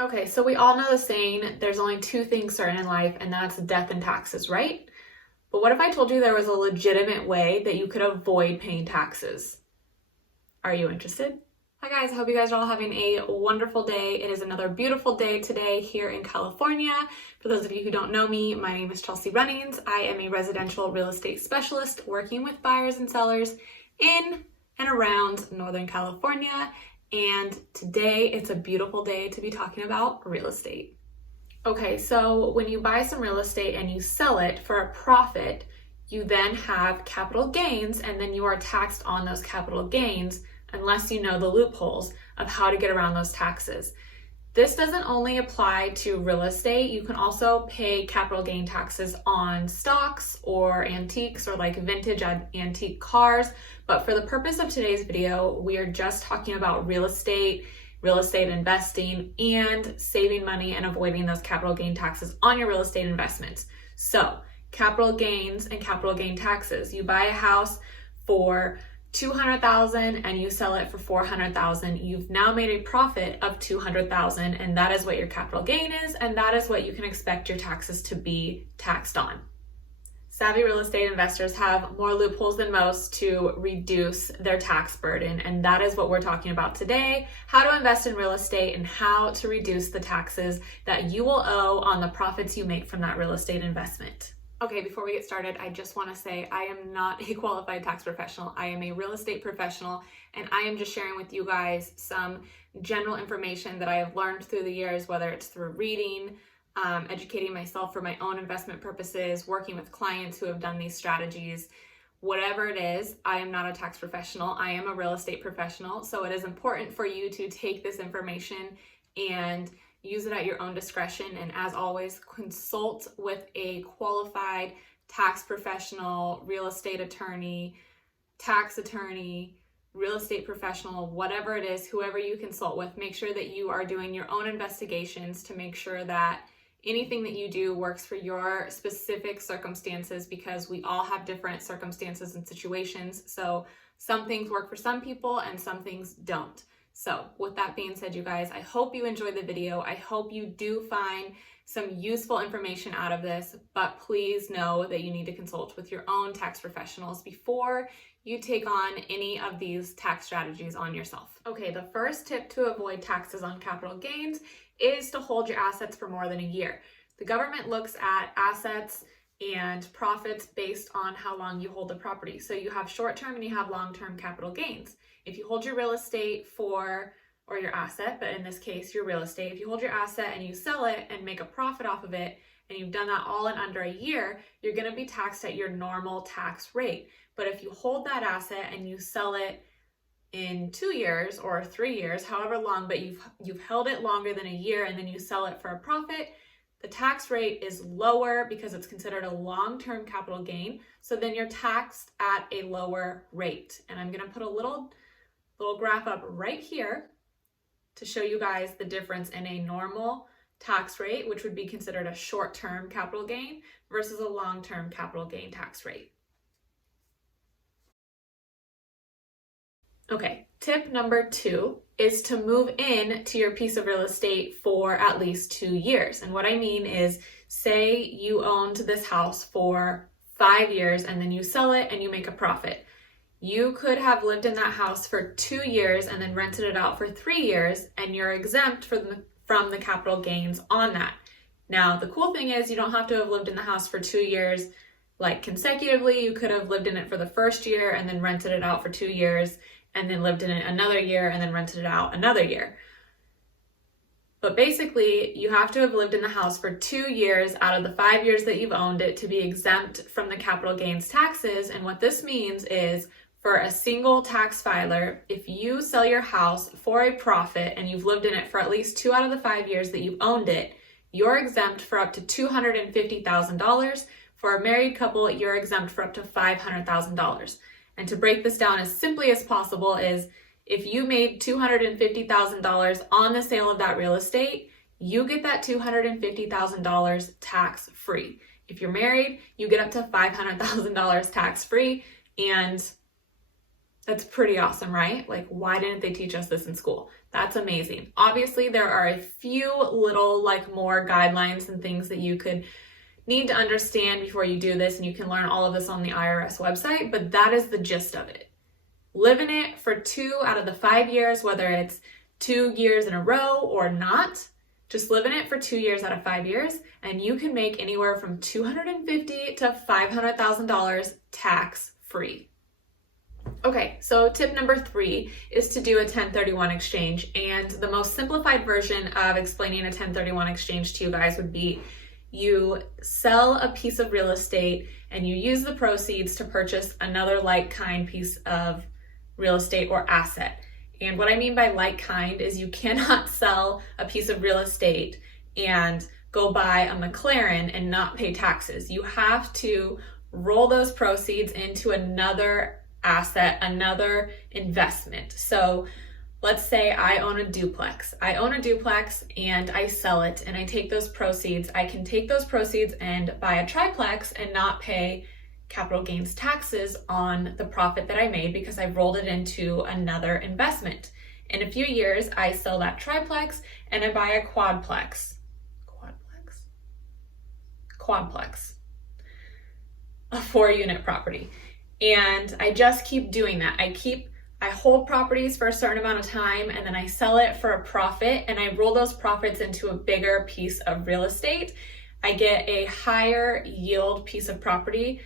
Okay, so we all know the saying, there's only two things certain in life, and that's death and taxes, right? But what if I told you there was a legitimate way that you could avoid paying taxes? Are you interested? Hi guys, I hope you guys are all having a wonderful day. It is another beautiful day today here in California. For those of you who don't know me, my name is ChelseeRunnings. I am a residential real estate specialist working with buyers and sellers in and around Northern California. And today it's a beautiful day to be talking about real estate. Okay, so when you buy some real estate and you sell it for a profit, you then have capital gains, and then you are taxed on those capital gains unless you know the loopholes of how to get around those taxes. This doesn't only apply to real estate. You can also pay capital gain taxes on stocks or antiques or like vintage antique cars. But for the purpose of today's video, we are just talking about real estate investing, and saving money and avoiding those capital gain taxes on your real estate investments. So capital gains and capital gain taxes. You buy a house for $200,000 and you sell it for $400,000. You've now made a profit of $200,000, and that is what your capital gain is, and that is what you can expect your taxes to be taxed on. Savvy real estate investors have more loopholes than most to reduce their tax burden, and that is what we're talking about today: how to invest in real estate and how to reduce the taxes that you will owe on the profits you make from that real estate investment. Okay, before we get started, I just want to say I am not a qualified tax professional. I am a real estate professional, and I am just sharing with you guys some general information that I have learned through the years, whether it's through reading, educating myself for my own investment purposes, working with clients who have done these strategies. Whatever it is, I am not a tax professional. I am a real estate professional. So it is important for you to take this information and use it at your own discretion. And as always, consult with a qualified tax professional, real estate attorney, tax attorney, real estate professional, whatever it is, whoever you consult with. Make sure that you are doing your own investigations to make sure that anything that you do works for your specific circumstances, because we all have different circumstances and situations. So some things work for some people and some things don't. So with that being said, you guys, I hope you enjoyed the video. I hope you do find some useful information out of this, but please know that you need to consult with your own tax professionals before you take on any of these tax strategies on yourself. Okay, the first tip to avoid taxes on capital gains is to hold your assets for more than a year. The government looks at assets and profits based on how long you hold the property. So you have short-term and you have long-term capital gains. If you hold your real estate or your asset, but in this case, your real estate, if you hold your asset and you sell it and make a profit off of it, and you've done that all in under a year, you're gonna be taxed at your normal tax rate. But if you hold that asset and you sell it in 2 years or 3 years, however long, but you've held it longer than a year and then you sell it for a profit, the tax rate is lower because it's considered a long-term capital gain. So then you're taxed at a lower rate. And I'm gonna put a little graph up right here to show you guys the difference in a normal tax rate, which would be considered a short-term capital gain, versus a long-term capital gain tax rate. Okay, tip number 2 is to move in to your piece of real estate for at least 2 years. And what I mean is, say you owned this house for 5 years and then you sell it and you make a profit. You could have lived in that house for 2 years and then rented it out for 3 years, and you're exempt from the capital gains on that. Now, the cool thing is you don't have to have lived in the house for 2 years like consecutively. You could have lived in it for the first year and then rented it out for 2 years, and then lived in it another year and then rented it out another year. But basically, you have to have lived in the house for 2 years out of the 5 years that you've owned it to be exempt from the capital gains taxes. And what this means is, for a single tax filer, if you sell your house for a profit and you've lived in it for at least 2 out of the 5 years that you've owned it, you're exempt for up to $250,000. For a married couple, you're exempt for up to $500,000. And to break this down as simply as possible is, if you made $250,000 on the sale of that real estate, you get that $250,000 tax-free. If you're married, you get up to $500,000 tax-free, and that's pretty awesome, right? Like, why didn't they teach us this in school? That's amazing. Obviously, there are a few little more guidelines and things that you could need to understand before you do this, and you can learn all of this on the IRS website, but that is the gist of it. Live in it for 2 out of the 5 years, whether it's 2 years in a row or not. Just live in it for 2 years out of 5 years, and you can make anywhere from $250,000 to $500,000 tax-free. Okay, so tip number 3 is to do a 1031 exchange, and the most simplified version of explaining a 1031 exchange to you guys would be you sell a piece of real estate and you use the proceeds to purchase another like-kind piece of real estate or asset. And what I mean by like-kind is you cannot sell a piece of real estate and go buy a McLaren and not pay taxes. You have to roll those proceeds into another asset, another investment. So let's say I own a duplex. I own a duplex and I sell it and I take those proceeds. I can take those proceeds and buy a triplex and not pay capital gains taxes on the profit that I made because I've rolled it into another investment. In a few years, I sell that triplex and I buy a quadplex, a 4-unit property. And I just keep doing that. I hold properties for a certain amount of time and then I sell it for a profit and I roll those profits into a bigger piece of real estate. I get a higher yield piece of property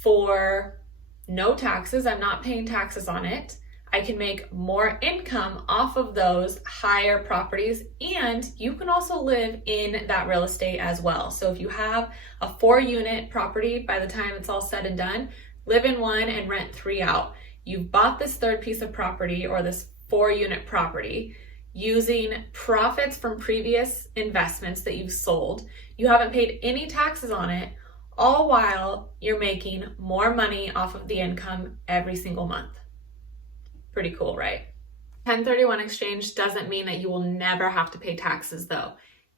for no taxes. I'm not paying taxes on it. I can make more income off of those higher properties, and you can also live in that real estate as well. So if you have a 4-unit property, by the time it's all said and done, live in 1 and rent 3 out. You've bought this 3rd piece of property or this 4-unit property using profits from previous investments that you've sold. You haven't paid any taxes on it, all while you're making more money off of the income every single month. Pretty cool, right? 1031 exchange doesn't mean that you will never have to pay taxes though.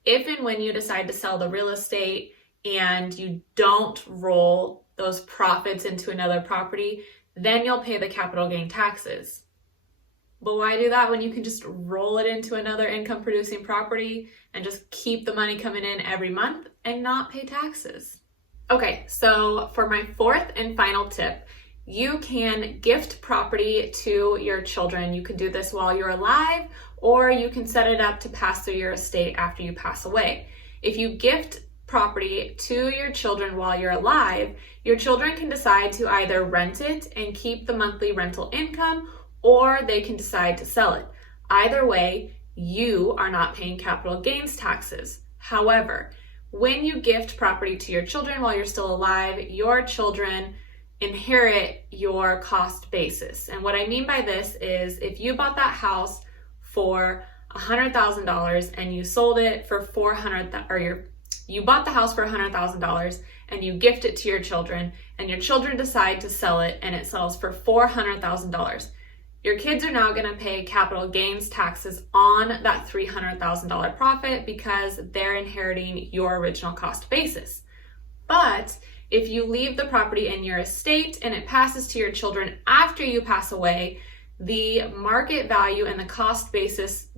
If and when you decide to sell the real estate and you don't roll those profits into another property, then you'll pay the capital gain taxes. But why do that when you can just roll it into another income producing property and just keep the money coming in every month and not pay taxes? Okay, so for my 4th and final tip, you can gift property to your children. You can do this while you're alive, or you can set it up to pass through your estate after you pass away. If you gift property to your children while you're alive, your children can decide to either rent it and keep the monthly rental income, or they can decide to sell it. Either way, you are not paying capital gains taxes. However, when you gift property to your children while you're still alive, your children inherit your cost basis. And what I mean by this is if you bought that house for $100,000 and you sold it for you bought the house for $100,000 and you gift it to your children and your children decide to sell it and it sells for $400,000. Your kids are now going to pay capital gains taxes on that $300,000 profit because they're inheriting your original cost basis. But if you leave the property in your estate and it passes to your children after you pass away, the market value and the cost basis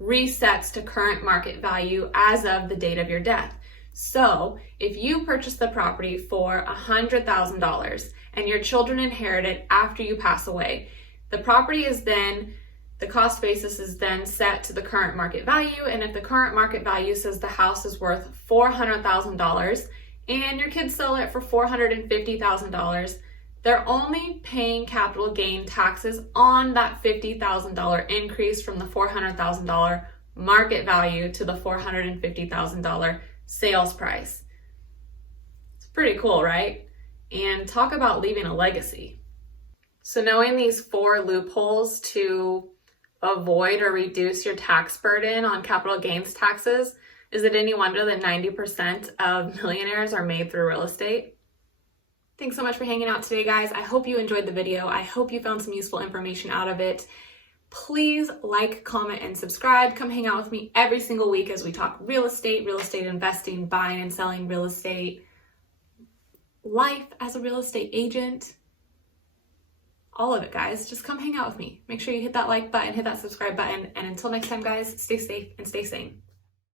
resets to current market value as of the date of your death. So if you purchase the property for $100,000 and your children inherit it after you pass away, the cost basis is then set to the current market value. And if the current market value says the house is worth $400,000 and your kids sell it for $450,000, they're only paying capital gain taxes on that $50,000 increase from the $400,000 market value to the $450,000 sales price. It's pretty cool, right? And talk about leaving a legacy. So knowing these 4 loopholes to avoid or reduce your tax burden on capital gains taxes, is it any wonder that 90% of millionaires are made through real estate? Thanks so much for hanging out today, guys. I hope you enjoyed the video. I hope you found some useful information out of it. Please like, comment, and subscribe. Come hang out with me every single week as we talk real estate investing, buying and selling real estate, life as a real estate agent, All of it, guys. Just come hang out with me. Make sure you hit that like button, hit that subscribe button, and until next time, guys, stay safe and stay sane.